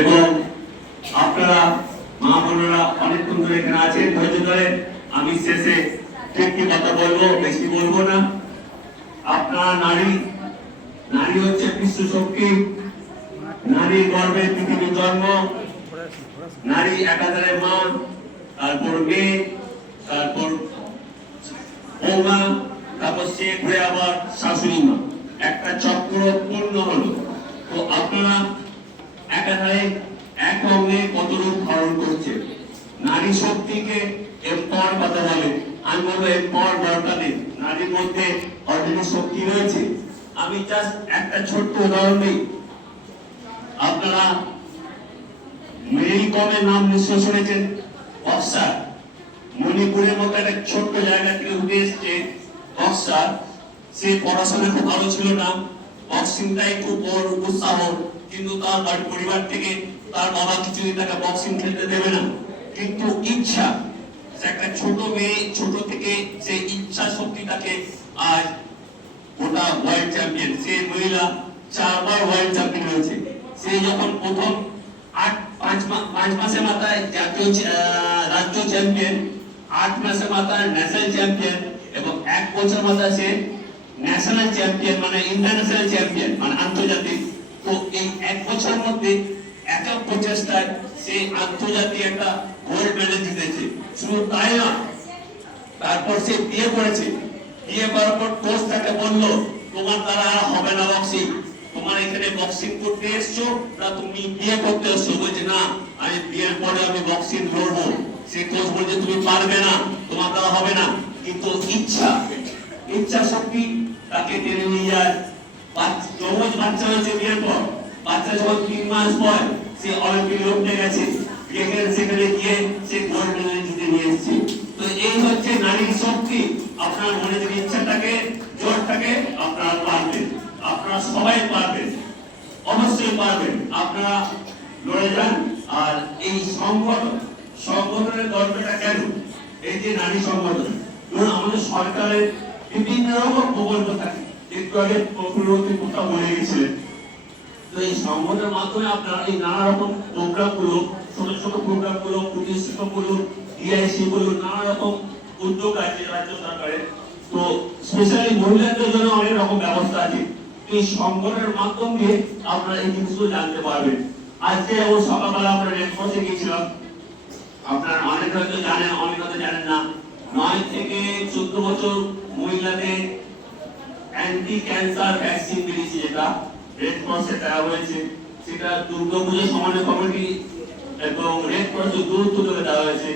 এবং আপনারা মা বোনেরা অনেকক্ষণ ধরে এখানে আছেন, ধৈর্য ধরে। আমি শেষে একটি কথা বলবো, বেশি বলবো না। আপনারা নারী, নারী হচ্ছে বিশ্ব শক্তি, নারী গর্বে পৃথিবীর জন্ম, নারী একাধারে মা, তারপর মেয়ে, তারপর বৌমা, তারপর সে ঘুরে আবার শাশুড়ি মা, একটা চক্র পূর্ণ হলো। তো আপনারা একাধারে এক অঙ্গে কত রূপ ধারণ করছে। নারী শক্তিকে এম্পাওয়ার কথা বলে, আমি বলবো এম্পাওয়ার দরকার নেই, নারীর মধ্যে অলরেডি শক্তি রয়েছে। আমি জাস্ট একটা ছোট্ট উদাহরণ দিই। আপনারা মেরি কমের নাম নিশ্চয় শুনেছেন, বক্সার, মণিপুরের মতো একটা ছোট্ট জায়গা থেকে উঠে এসছে বক্সার। সে পড়াশোনা খুব ভালো ছিল না, বক্সিংটাই খুব বড় উৎসাহ, কিন্তু তার পরিবার থেকে তার বাবা কিছুদিন তাকে বক্সিং খেলতে দেবে না, কিন্তু ইচ্ছা, একটা ছোট মেয়ে ছোট থেকে সে ইচ্ছা শক্তিটাকে আজ গোটা ওয়ার্ল্ড চ্যাম্পিয়ন। সে মহিলা 4 বার ওয়ার্ল্ড চ্যাম্পিয়ন হয়েছে। সে যখন প্রথম 5 মাসের মাথায় জাতীয় রাজ্য চ্যাম্পিয়ন, 8 মাসের মাথায় ন্যাশনাল চ্যাম্পিয়ন এবং 1 বছর মাথায় সে ন্যাশনাল চ্যাম্পিয়ন মানে ইন্টারন্যাশনাল চ্যাম্পিয়ন মানে আন্তর্জাতিক। তো এই 1 বছরের মধ্যে একক প্রচেষ্টায় সে আন্তর্জাতিক একটা গোল্ড মেডেল জিতেছে। শুধু তাই না, তারপর সে বিয়ে করেছে। বিয়ে করার পর কোচ তাকে বলল, তোমার দ্বারা হবে না বক্সিং, তোমার এখানে বক্সিং করতে এসছো না তুমি বিয়ে করতে এসছো? বলছে না, আমি বিয়ের পরে আমি বক্সিং লড়বো। সে কোচ বলছে তুমি পারবে না, তোমার দ্বারা হবে না। কিন্তু ইচ্ছা শক্তি তাকে টেনে নিয়ে যায়। বাচ্চা হয়েছে বিয়ের পর, বাচ্চা যখন 3 মাস পর সে অলিম্পিক লড়তে গেছে, সেখানে গিয়ে সে গোল্ড মেডেল জিতে নিয়ে এসেছে। তো এই হচ্ছে নারীর শক্তি। আপনার মনে যদি ইচ্ছা থাকে, জোর থাকে, আপনারা পারবেন, আপনারা সবাই পারবেন, অবশ্যই পারবেন। আপনারা লড়ে যান। আর এই সংগঠনের গল্পটা কেন, এই যে নারী সংগঠন, ধরুন আমাদের সরকারের বিভিন্ন রকম প্রকল্প থাকে, একটু আগে প্রকল্পের কথা বলে গেছিলেন। তো এই সংগঠনের মাধ্যমে আপনারা এই নানা রকম প্রোগ্রাম গুলো, ছোট ছোট প্রোগ্রাম গুলো, কুটির শিল্প গুলো, ডিআইসি গুলো, নানা রকম উদ্যোগ আছে রাজ্য সরকারের। তো স্পেশালি মহিলাদের জন্য অনেক রকম ব্যবস্থা আছে। এই সংগঠনের মাধ্যম দিয়ে আপনারা এই জিনিসগুলো জানতে পারবেন। আজকে ও সকালবেলা আমরা রেড ক্রসে গিয়েছিলাম। আপনারা অনেক হয়তো জানেন, অনেক হয়তো জানেন না, 9 থেকে 14 বছর মহিলাদের অ্যান্টি ক্যান্সার ভ্যাকসিন দিয়েছে, যেটা রেড ক্রসে দেওয়া হয়েছে। সেটা দুর্গাপূজা সমন্বয় কমিটি এবং রেড ক্রসের দূরত্ব ধরে দেওয়া হয়েছে।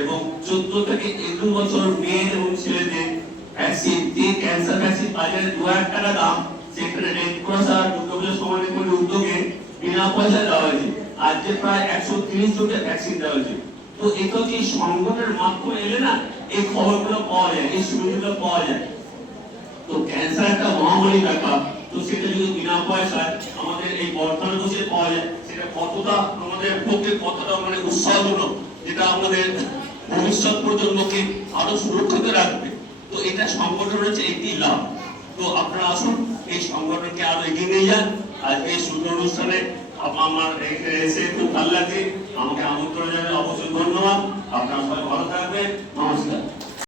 এবং 14 থেকে 21 বছর মেয়েদের এবং ছেলেদের ভ্যাকসিন, যে ক্যান্সার ভ্যাকসিন বাজারে 2000 টাকা দাম, সেখানে রেড ক্রস আর দুর্গাপূজা সমন্বয় কমিটির উদ্যোগে বিনা পয়সা দেওয়া হয়েছে। আজকে প্রায় 130 জনের ভ্যাকসিন দেওয়া হয়েছে। তো এটা কি সংগঠনের মাধ্যমে এলে না এই খবরগুলো পাওয়া যায়, এই সুবিধাগুলো পাওয়া যায়। তো ক্যান্সার একটা মহামারী ব্যাপার, তো সেটা যদি বিনা পয়সায় আমাদের এই বর্তমানে বসে পাওয়া যায়, সেটা কতটা আমাদের পক্ষে কতটা মানে উৎসাহজনক, যেটা আমাদের ভবিষ্যৎ প্রজন্মকে আরো সুরক্ষিত রাখবে। তো এটা সংগঠন হচ্ছে একটি লাভ। তো আপনারা আসুন, এই সংগঠনকে আরো এগিয়ে নিয়ে যান। আর এই সুন্দর অনুষ্ঠানে আমার এসে খুব ভালো লাগছে। আমাকে আমন্ত্রণ জানালে অবশ্যই ধন্যবাদ। আপনারা সবাই ভালো থাকবেন। নমস্কার।